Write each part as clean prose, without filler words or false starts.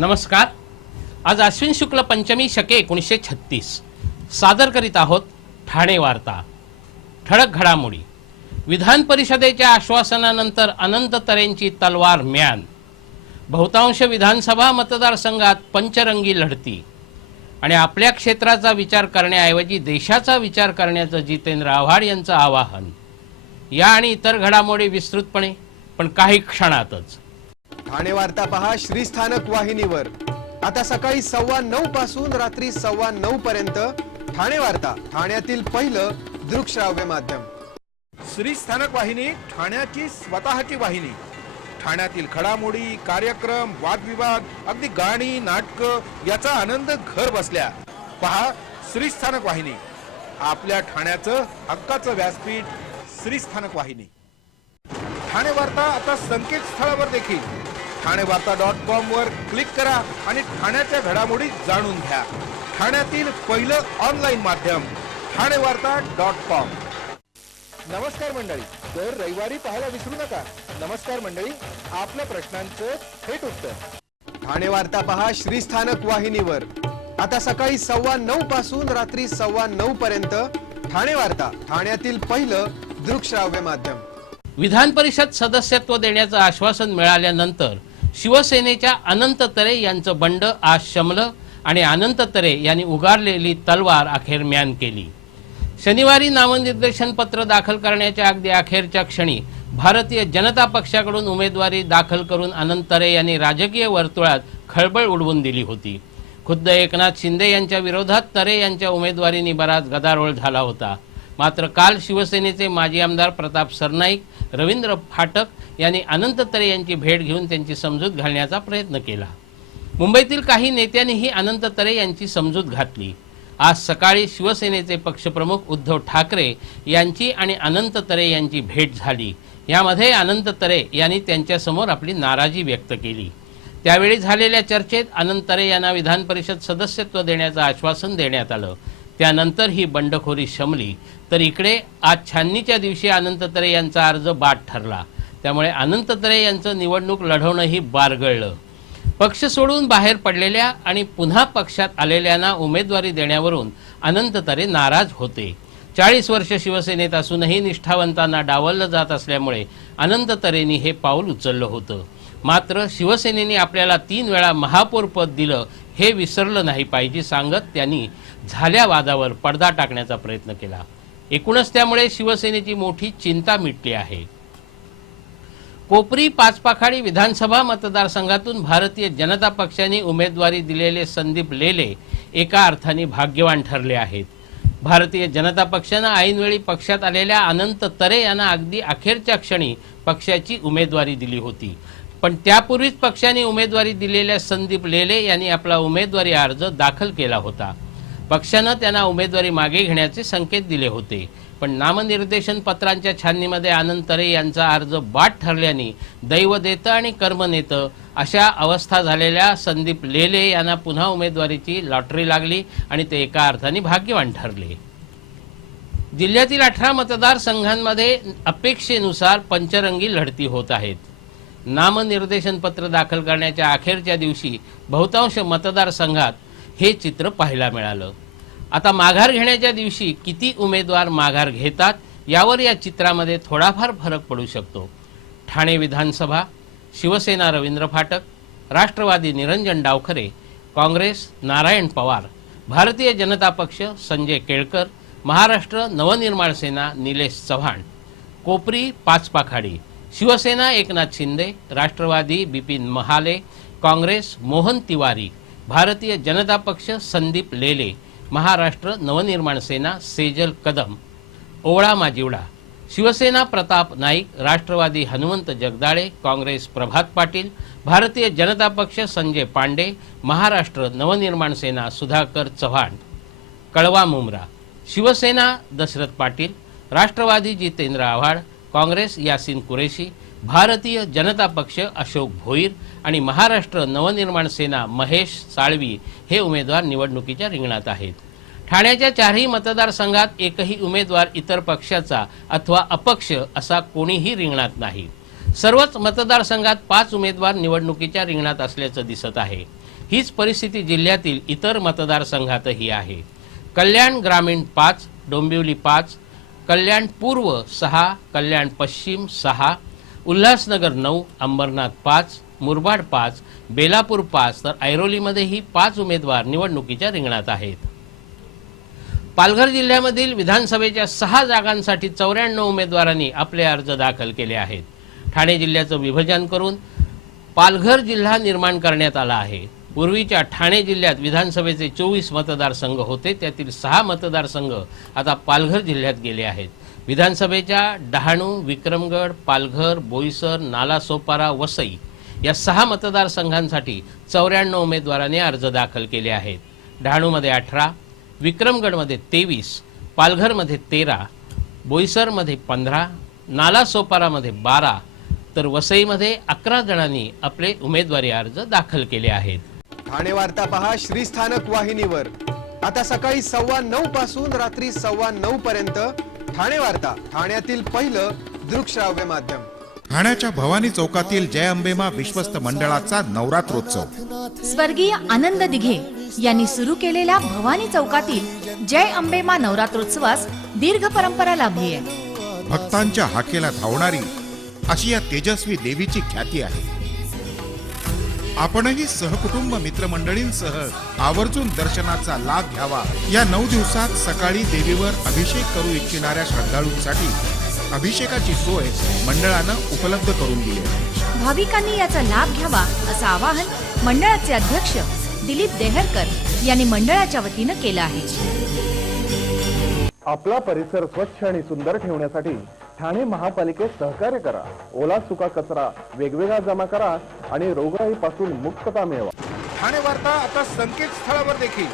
नमस्कार। आज अश्विन शुक्ल पंचमी शके 1936 सादर करीत आहोत ठाणे वार्ता। ठळक घडामोडी। विधान परिषदेच्या आश्वासनानंतर अनंत तरेंची तलवार म्यान। बहुतांश विधानसभा मतदारसंघात पंचरंगी लढती आणि आपल्या क्षेत्राचा विचार करण्याऐवजी देशाचा विचार करण्याचं जितेंद्र आव्हाड यांचं आवाहन। या आणि इतर घडामोडी विस्तृतपणे पण काही क्षणातच। ठाणे वार्ता पहा श्रीस्थानक वाहिनीवर। आता सकाळी 9:15 पासून रात्री 9:15 पर्यंत ठाणे वार्ता, ठाण्यातील पहिलं दृकश्राव्य माध्यम। श्रीस्थानक वाहिनी ठाण्याची स्वतःची वाहिनी। ठाण्यातील घडामोडी, कार्यक्रम, वादविवाद, अगदी गाणी, नाटक याचा आनंद घर बसल्या पहा श्रीस्थानक वाहिनी। आपल्या ठाण्याचं हक्काचं व्यासपीठ श्रीस्थानक वाहिनी। ठाणे वार्ता आता संकेतस्थळावर देखील ठाणेवार्ता.com वर क्लिक करा आणि ठाण्याच्या घडामोडी जाणून घ्या। ठाण्यातील पहिलं ऑनलाईन माध्यम ठाणेवार्ता.com। नमस्कार मंडळी, दर रविवारी पाहायला विसरू नका। नमस्कार मंडळी, आपल्या प्रश्नांचं थेट उत्तर। ठाणे वार्ता पहा श्रीस्थानक वाहिनीवर। आता सकाळी 9:15 पासून रात्री 9:15 पर्यंत ठाणे वार्ता, ठाण्यातील पहिलं दृकश्राव्य माध्यम। विधान परिषद सदस्यत्व देण्याचं आश्वासन मिळाल्यानंतर शिवसेनेच्या अनंत तरे यांचं बंड आज शमलं आणि अनंत तरे यांनी उगारलेली तलवार अखेर म्यान केली। शनिवारी नामनिर्देशन पत्र दाखल करण्याच्या अगदी अखेरच्या क्षणी भारतीय जनता पक्षाकडून उमेदवारी दाखल करून अनंत तरे यांनी राजकीय वर्तुळात खळबळ उडवून दिली होती। खुद्द एकनाथ शिंदे यांच्या विरोधात तरे यांच्या उमेदवारीने बराच गदारोळ झाला होता। मात्र काल शिवसेनेचे माजी आमदार प्रताप सरनाईक, रवींद्र फाटक यांनी अनंत तरे यांची भेट घेऊन त्यांची समजूत घालण्याचा प्रयत्न केला। मुंबईतील काही नेत्यांनीही अनंत तरे यांची समजूत घातली। आज सकाळी शिवसेनेचे पक्षप्रमुख उद्धव ठाकरे यांची आणि अनंत तरे यांची भेट झाली। यामध्ये अनंत तरे यांनी त्यांच्यासमोर आपली नाराजी व्यक्त केली। त्यावेळी झालेल्या चर्चेत अनंत तरे यांना विधान परिषद सदस्यत्व देण्याचं आश्वासन देण्यात आलं। त्यानंतर ही बंडखोरी शमली। तर इकडे आज छाननीच्या दिवशी अनंत तरे यांचा अर्ज बाद ठरला। त्यामुळे अनंत तरे यांचं निवडणूक लढवणंही बारगळलं। पक्ष सोडून बाहेर पडलेल्या आणि पुन्हा पक्षात आलेल्यांना उमेदवारी देण्यावरून अनंत तरे नाराज होते। 40 वर्ष शिवसेनेत असूनही निष्ठावंतांना डावललं जात असल्यामुळे अनंत तरेंनी हे पाऊल उचललं होतं। मात्र शिवसेनेने आपल्याला 3 वेळा महापौर पद दिलं हे विसरलं नाही पाहिजे सांगत त्यांनी झाल्या वादावर पडदा टाकण्याचा प्रयत्न केला। एकूणच त्यामुळे शिवसेनेची मोठी चिंता मिटली आहे। कोपरी पाचपाखाडी विधानसभा मतदारसंघातून भारतीय जनता पक्षाने उमेदवारी दिलेले संदीप लेले एका अर्थाने भाग्यवान ठरले आहेत। भारतीय जनता पक्षानं ऐनवेळी पक्षात आलेल्या अनंत तरे यांना अगदी अखेरच्या क्षणी पक्षाची उमेदवारी दिली होती। पण त्यापूर्वीच पक्षाने उमेदवारी दिलेल्या संदीप लेले यांनी आपला उमेदवारी अर्ज दाखल केला होता। पक्षानं त्यांना उमेदवारी मागे घेण्याचे संकेत दिले होते। पण नामनिर्देशन पत्रांच्या छाननीमध्ये अनंत तरे यांचा अर्ज बाद ठरल्याने दैव देतं आणि कर्म नेतं अशा अवस्था झालेल्या संदीप लेले यांना पुन्हा उमेदवारीची लॉटरी लागली आणि ते एका अर्थाने भाग्यवान ठरले। जिल्ह्यातील 18 मतदारसंघांमध्ये अपेक्षेनुसार पंचरंगी लढती होत आहेत। नामनिर्देशन पत्र दाखल करण्याच्या अखेरच्या दिवशी बहुतांश मतदारसंघात हे चित्र पाहायला मिळालं। आता माघार घेण्याच्या दिवशी किती उमेदवार माघार घेतात यावर या चित्रामध्ये थोडाफार फरक पडू शकतो। ठाणे विधानसभा शिवसेना रवींद्र फाटक, राष्ट्रवादी निरंजन डावखरे, काँग्रेस नारायण पवार, भारतीय जनता पक्ष संजय केळकर, महाराष्ट्र नवनिर्माण सेना निलेश चव्हाण, कोपरी पाचपाखाडी शिवसेना एकनाथ शिंदे, राष्ट्रवादी बिपिन महाले, काँग्रेस मोहन तिवारी, भारतीय जनता पक्ष संदीप लेले, महाराष्ट्र नवनिर्माण सेना सेजल कदम, ओवळा माजिवडा, शिवसेना प्रताप नाईक, राष्ट्रवादी हनुमंत जगदाळे, काँग्रेस प्रभात पाटील, भारतीय जनता पक्ष संजय पांडे, महाराष्ट्र नवनिर्माण सेना सुधाकर चव्हाण, कळवा मुंब्रा, शिवसेना दशरथ पाटील, राष्ट्रवादी जितेंद्र आव्हाड, काँग्रेस यासिन कुरेशी, भारतीय जनता पक्ष अशोक भोईर आणि महाराष्ट्र नवनिर्माण सेना महेश साळवी हे उमेदवार निवडणुकीच्या रिंगणात आहेत। ठाण्याच्या 4ही मतदारसंघात एकही उमेदवार इतर पक्षाचा अथवा अपक्ष असा कोणीही रिंगणात नाही। सर्वच मतदारसंघात 5 उमेदवार निवडणुकीच्या रिंगणात असल्याचं दिसत आहे। हीच परिस्थिती जिल्ह्यातील इतर मतदारसंघातही आहे. कल्याण ग्रामीण 5, डोंबिवली 5, कल्याण पूर्व 6, कल्याण पश्चिम 6, उल्हासनगर 9, अंबरनाथ 5, मुरबाड 5, बेलापूर 5 तर ऐरोलीमध्येही 5 उमेदवार निवडणुकीच्या रिंगणात आहेत. पालघर जिल्ह्यामधील विधानसभेच्या 6 जागांसाठी 94 उमेदवारांनी आपले अर्ज दाखल केले आहेत. ठाणे जिल्ह्याचं विभाजन करून पालघर जिल्हा निर्माण करण्यात आला आहे. पूर्वीच्या ठाणे जिल्ह्यात विधानसभेचे 24 मतदारसंघ होते, त्यातील 6 मतदारसंघ आता पालघर जिल्ह्यात गेले आहेत. विधानसभेच्या डहाणू, विक्रमगड, पालघर, बोईसर, नालासोपारा, वसई या 6 मतदारसंघांसाठी 94 उमेदवारांनी अर्ज दाखल केले आहेत. डहाणूमध्ये 18, विक्रमगडमध्ये 23, पालघरमध्ये 13, बोईसरमध्ये 15, नालासोपारामध्ये 12 तर वसईमध्ये 11 जणांनी आपले उमेदवारी अर्ज दाखल केले आहेत. ठाणे वार्ता पहा श्रीस्थानक वाहिनीवर. आता सकाळी 9:15 पासून रात्री 9:15 पर्यंत ठाणे वार्ता, ठाण्यातील पहिलं दृकश्राव्य माध्यम. ठाण्याच्या भवानी चौकातील जय अंबेमा विश्वस्त मंडळाचा नवरात्रोत्सव. स्वर्गीय आनंद दिघे यांनी सुरू केलेल्या भवानी चौकातील जय अंबेमा नवरात्रोत्सवास दीर्घ परंपरा लाभली आहे. भक्तांच्या हाकेला धावणारी अशी या तेजस्वी देवीची ख्याती आहे. आपणही सहकुटुंब मित्रमंडळींसह आवर्जून दर्शनाचा लाभ घ्यावा. या 9 दिवसात सकाळी देवीवर अभिषेक करू इच्छिणाऱ्या श्रद्धाळूंसाठी अभिषेकाची सोय मंडळानं उपलब्ध करून दिली आहे. भाविकांनी याचा लाभ घ्यावा असं आवाहन मंडळाचे अध्यक्ष दिलीप देहरकर यांनी मंडळाच्या वतीनं केलं आहे. आपला परिसर स्वच्छ आणि सुंदर ठेवण्यासाठी ठाणे महापालिकेत सहकार्य करा. ओला सुका कचरा वेगवेगळा जमा करा आणि रोगराईपासून मुक्तता मिळवा. ठाणे वार्ता आता संकेतस्थळावर देखील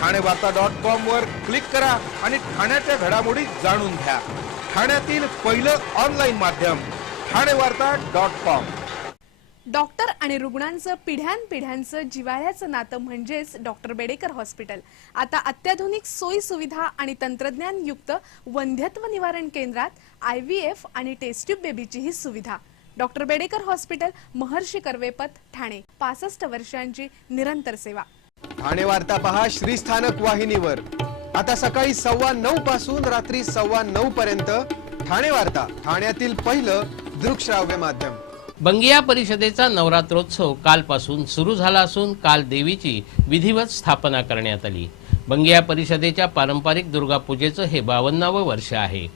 ठाणेवार्ता.com वर क्लिक करा आणि ठाण्याच्या घडामोडी जाणून घ्या. ठाण्यातील पहिलं ऑनलाईन माध्यम ठाणेवार्ता.com. डॉक्टर आणि रुग्णांचं पिढ्यानपिढ्यांचं जिव्हाळ्याचं नातं म्हणजेच डॉक्टर बेडेकर हॉस्पिटल. आता अत्याधुनिक सोयी सुविधा आणि तंत्रज्ञान युक्त वंध्यत्व निवारण केंद्रात IVF आणि टेस्ट ट्यूब बेबीचीही सुविधा. डॉक्टर बेडेकर हॉस्पिटल, महर्षी कर्वेपथ, ठाणे. 65 वर्षांची निरंतर सेवा. ठाणे वार्ता पहा श्रीस्थानक वाहिनीवर. आता सकाळी 9:15 पासून रात्री 9:15 पर्यंत ठाणे वार्ता, ठाण्यातील पहिलं दृकश्राव्य माध्यम. बंगिया परिषदेचा नवरात्रोत्सव कालपासून सुरू झाला असून काल देवीची विधिवत स्थापना करण्यात आली. बंगिया परिषदेच्या पारंपरिक दुर्गापूजेचं हे 52वं वर्ष आहे.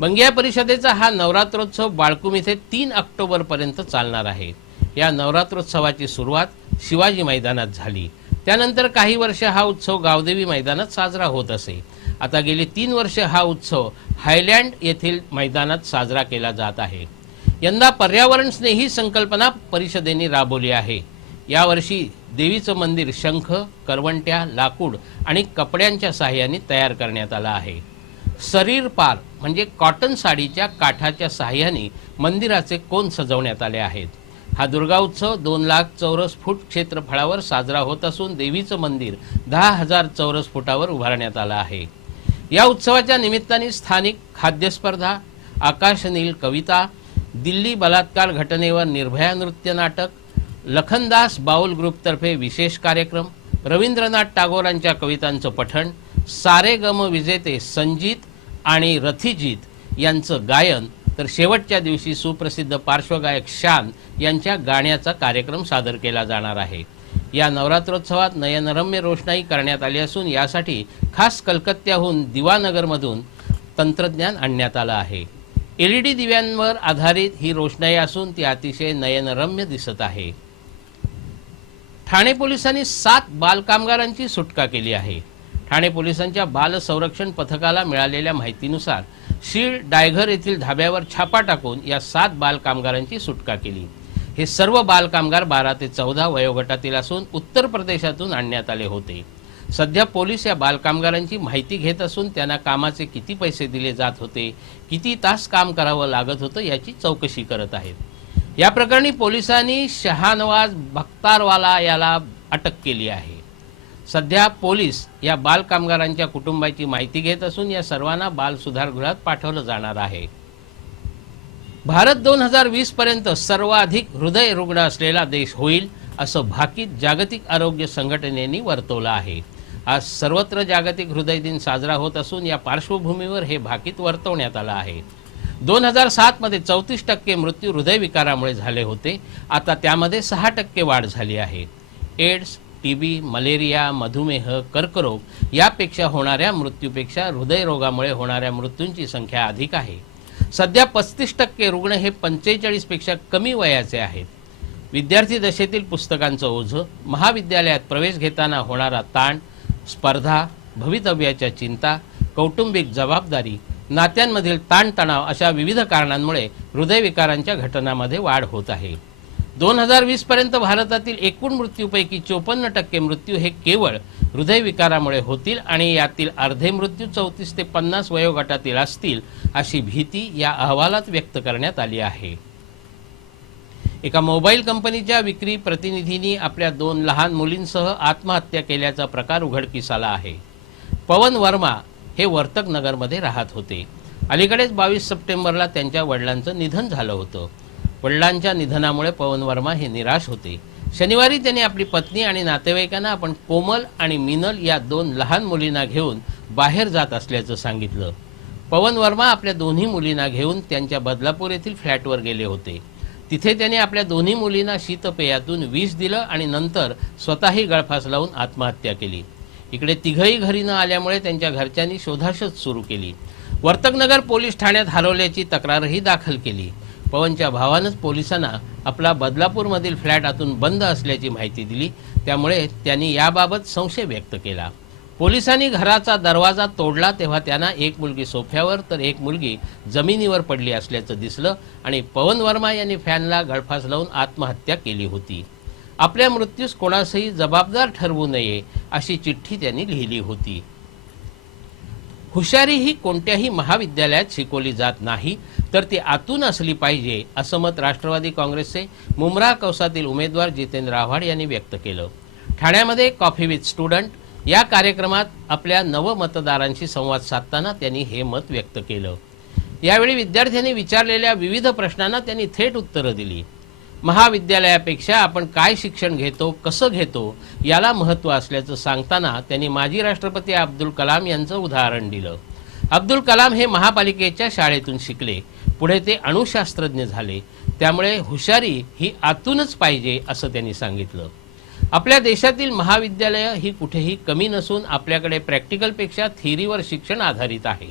बंगिया परिषदेचा हा नवरात्रोत्सव बाळकुम इथे 3 ऑक्टोबर पर्यंत चालणार आहे. या नवरात्रोत्सवाची सुरुवात शिवाजी मैदानात झाली. त्यानंतर काही वर्ष हा उत्सव गावदेवी मैदानात साजरा होत असे. आता गेली 3 वर्ष हा उत्सव हायलँड येथील मैदानात साजरा केला जात आहे. यंदा पर्यावरण स्नेही संकल्पना परिषदेने राबवली आहे. यावर्षी देवीचं मंदिर शंख, करवंट्या, लाकूड आणि कपड्यांच्या साहाय्याने तयार करण्यात आलं आहे. शरीर पार म्हणजे कॉटन साडीच्या काठाच्या साहाय्याने मंदिराचे कोन सजवण्यात आले आहेत. हा दुर्गा उत्सव 2 लाख चौरस फूट क्षेत्रफळावर साजरा होत असून देवीचं मंदिर 10,000 चौरस फुटावर उभारण्यात आलं आहे. या उत्सवाच्या निमित्ताने स्थानिक खाद्यस्पर्धा, आकाशनील कविता, दिल्ली बलात्कार घटनेवर निर्भया नृत्य नाटक, लखनदास बाउल ग्रुपतर्फे विशेष कार्यक्रम, रवींद्रनाथ टागोरांच्या कवितांचं पठण, सारे गम विजेते संजीत आणि रथिजीत यांचं गायन तर शेवटच्या दिवशी सुप्रसिद्ध पार्श्वगायक शान यांच्या गाण्याचा कार्यक्रम सादर केला जाणार आहे. या नवरात्रोत्सवात नयनरम्य रोषणाई करण्यात आली असून यासाठी खास कलकत्त्याहून दिवानगरमधून तंत्रज्ञान आणण्यात आलं आहे. LED दिव्यांवर आधारित ही रोषणाई असून ती अतिशय नयनरम्य दिसत आहे. ठाणे पोलिसांनी 7 बाल कामगारांची सुटका केली आहे. ठाणे पोलिसांच्या बाल संरक्षण पथकाला मिळालेल्या माहितीनुसार शीळ डायघर येथील धाब्यावर छापा टाकून या 7 बाल कामगारांची सुटका केली. हे सर्व बाल कामगार 12 ते 14 वयोगटातील असून उत्तर प्रदेशातून आणण्यात आले होते. सध्या पोलीस या बाल कामगारांची माहिती घेत असून त्यांना कामाचे किती पैसे दिले जात होते, किती तास काम करावं लागत होतं याची चौकशी करत आहेत. या प्रकरणी पोलिसांनी शहानवाज बख्तारवाला याला अटक केली आहे. सध्या पोलीस या बाल कामगारांच्या कुटुंबाची माहिती घेत असून या सर्वांना बाल सुधारगृहात पाठवलं जाणार आहे. भारत 2020 पर्यंत सर्वाधिक हृदय रुग्ण असलेला देश होईल असं भाकीत जागतिक आरोग्य संघटनेने वर्तवलं आहे. आज सर्वत्र जागतिक हृदय दिन साजरा होत असून या पार्श्वभूमीवर हे भाकीत वर्तवण्यात आलं आहे. 2007 मध्ये 34% मृत्यू हृदयविकारामुळे झाले होते. आता त्यामध्ये 6% वाढ झाली आहे. एड्स, टीबी, मलेरिया, मधुमेह, कर्करोग यापेक्षा होणाऱ्या मृत्यूपेक्षा हृदयरोगामुळे होणाऱ्या मृत्यूंची संख्या अधिक आहे. सध्या 35% रुग्ण हे 45 पेक्षा कमी वयाचे आहेत. विद्यार्थी दशेतील पुस्तकांचं ओझं, महाविद्यालयात प्रवेश घेताना होणारा ताण, स्पर्धा, भवितव्याच्या चिंता, कौटुंबिक जबाबदारी, नात्यांमधील ताणतणाव अशा विविध कारणांमुळे हृदयविकारांच्या घटनांमध्ये वाढ होत आहे. 2020 पर्यंत भारतातील एकूण मृत्यूपैकी 54% मृत्यू हे केवळ हृदयविकारामुळे होतील आणि यातील अर्धे मृत्यू 34 ते 50 वयोगटातील असतील अशी भीती या अहवालात व्यक्त करण्यात आली आहे. एका मोबाईल कंपनीच्या विक्री प्रतिनिधींनी आपल्या 2 लहान मुलींसह आत्महत्या केल्याचा प्रकार उघडकीस आला आहे. पवन वर्मा हे वर्तक नगरमध्ये राहत होते. अलीकडेच 22 सप्टेंबरला त्यांच्या वडिलांचं निधन झालं होतं. वडिलांच्या निधनामुळे पवन वर्मा हे निराश होते. शनिवारी त्यांनी आपली पत्नी आणि नातेवाईकांना आपण कोमल आणि मिनल या 2 लहान मुलींना घेऊन बाहेर जात असल्याचं सांगितलं. पवन वर्मा आपल्या दोन्ही मुलींना घेऊन त्यांच्या बदलापूर येथील फ्लॅटवर गेले होते. तिथे त्यांनी आपल्या दोन्ही मुलींना शीतपेयातून विष दिलं आणि नंतर स्वतःही गळफास लावून आत्महत्या केली. इकडे तिघही घरी न आल्यामुळे त्यांच्या घरच्यांनी शोधाशोध सुरू केली. वर्तकनगर पोलीस ठाण्यात हरवल्याची तक्रारही दाखल केली. पवनच्या भावानंच पोलिसांना आपला बदलापूरमधील फ्लॅट आतून बंद असल्याची माहिती दिली. त्यामुळे त्यांनी याबाबत संशय व्यक्त केला. पोलिसांनी घराचा दरवाजा तोडला तेव्हा त्यांना एक मुलगी सोफ्यावर तर एक मुलगी जमिनीवर पडली असल्याचं दिसलं आणि पवन वर्मा यांनी फॅनला गळफास लावून आत्महत्या केली होती. आपल्या मृत्यूस कोणासही जबाबदार ठरवू नये अशी चिठ्ठी त्यांनी लिहिली होती. हुशारी ही कोणत्याही महाविद्यालयात शिकवली जात नाही तर ती आतून असली पाहिजे असं मत राष्ट्रवादी काँग्रेसचे मुंब्रा कौसातील उमेदवार जितेंद्र आव्हाड यांनी व्यक्त केलं. ठाण्यामध्ये कॉफी विथ स्टुडंट या कार्यक्रमात आपल्या नवमतदारांशी संवाद साधताना त्यांनी हे मत व्यक्त केलं. यावेळी विद्यार्थ्यांनी विचारलेल्या विविध प्रश्नांना त्यांनी थेट उत्तरं दिली. महाविद्यालयापेक्षा आपण काय शिक्षण घेतो, कसं घेतो याला महत्त्व असल्याचं सांगताना त्यांनी माजी राष्ट्रपती अब्दुल कलाम यांचं उदाहरण दिलं. अब्दुल कलाम हे महापालिकेच्या शाळेतून शिकले, पुढे ते अणुशास्त्रज्ञ झाले. त्यामुळे हुशारी ही आतूनच पाहिजे असं त्यांनी सांगितलं. आपल्या देशातील महाविद्यालयं ही कुठेही कमी नसून आपल्याकडे प्रॅक्टिकलपेक्षा थिअरीवर शिक्षण आधारित आहे.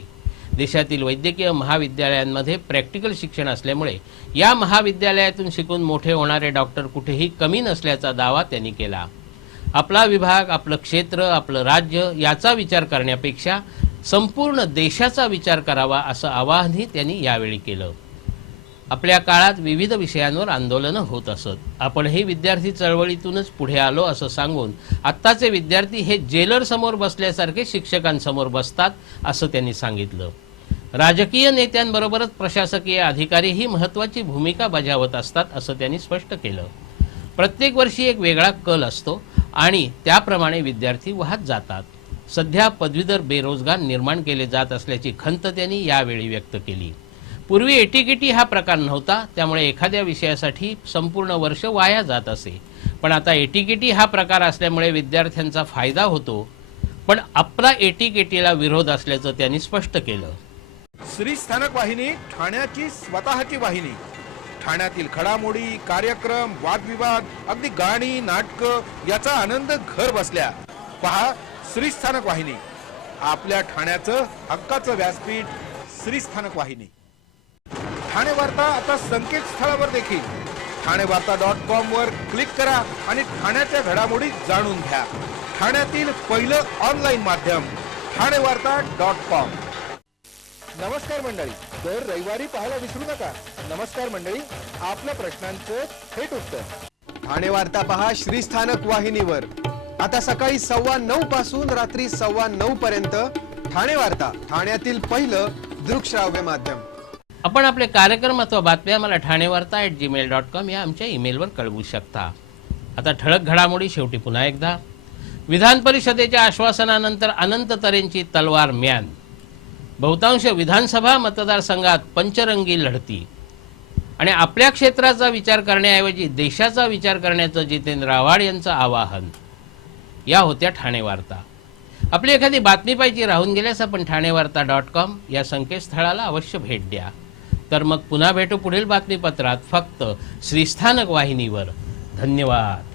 देशातील वैद्यकीय महाविद्यालयांमध्ये प्रॅक्टिकल शिक्षण असल्यामुळे या महाविद्यालयातून शिकून मोठे होणारे डॉक्टर कुठेही कमी नसल्याचा दावा त्यांनी केला. आपला विभाग, आपलं क्षेत्र, आपलं राज्य याचा विचार करण्यापेक्षा संपूर्ण देशाचा विचार करावा असं आवाहनही त्यांनी यावेळी केलं. आपल्या काळात विविध विषयांवर आंदोलनं होत असत. आपणही विद्यार्थी चळवळीतूनच पुढे आलो असं सांगून आत्ताचे विद्यार्थी हे जेलर समोर बसल्यासारखे शिक्षकांसमोर बसतात असं त्यांनी सांगितलं. राजकीय नेत्यांबरोबरच प्रशासकीय अधिकारीही महत्त्वाची भूमिका बजावत असतात असं त्यांनी स्पष्ट केलं. प्रत्येक वर्षी एक वेगळा कल असतो आणि त्याप्रमाणे विद्यार्थी वाहत जातात. सध्या पदवीधर बेरोजगार निर्माण केले जात असल्याची खंत त्यांनी यावेळी व्यक्त केली. पूर्वी एटीकेटी हा प्रकार नव्हता, त्यामुळे एखाद्या विषयासाठी संपूर्ण वर्ष वाया जात असे. पण आता एटीकेटी हा प्रकार असल्यामुळे विद्यार्थ्यांचा फायदा होतो. पण आपला एटीकेटीला विरोध असल्याचं त्यांनी स्पष्ट केलं. श्री स्थानक वाहिनी ठाण्याची स्वतःची वाहिनी. ठाण्यातील घडामोडी, कार्यक्रम, वादविवाद, अगदी गाणी, नाटकं याचा आनंद घर बसल्या. पहा श्री स्थानक वाहिनी, आपल्या ठाण्याचं हक्काचं व्यासपीठ. श्री स्थानक वाहिनी. ठाणे वार्ता आता संकेतस्थळावर देखील ठाणेवार्ता.com वर क्लिक करा आणि ठाण्याच्या घडामोडी जाणून घ्या. ठाण्यातील पहिलं ऑनलाईन माध्यम ठाणेवार्ता.com. नमस्कार मंडळी, दर रविवारी पाहायला विसरू नका. नमस्कार मंडळी, आपल्या प्रश्नांचं थेट उत्तर ठाणे वार्ता पहा श्रीस्थानक वाहिनीवर. आता सकाळी 9:15 पासून रात्री 9:15 पर्यंत ठाणे वार्ता, ठाण्यातील पहिलं दृकश्राव्य माध्यम. आपण आपले कार्यक्रम अथवा बातम्या मला ठाणेवार्ता@gmail.com या आमच्या ईमेलवर कळवू शकता. आता ठळक घडामोडी शेवटी पुन्हा एकदा. विधान परिषदेच्या आश्वासनानंतर अनंत तरेंची तलवार म्यान. बहुतांश विधानसभा मतदारसंघात पंचरंगी लढती. आणि आपल्या क्षेत्राचा विचार करण्याऐवजी देशाचा विचार करण्याचं जितेंद्र आव्हाड यांचं आवाहन. या होत्या ठाणे वार्ता. आपली एखादी बातमी पाहिजे राहून गेल्यास आपण ठाणेवार्ता.com या संकेतस्थळाला अवश्य भेट द्या. तर मग पुन्हा भेटू पुढील बातमीपत्रात, फक्त श्रीस्थानक वाहिनीवर. धन्यवाद.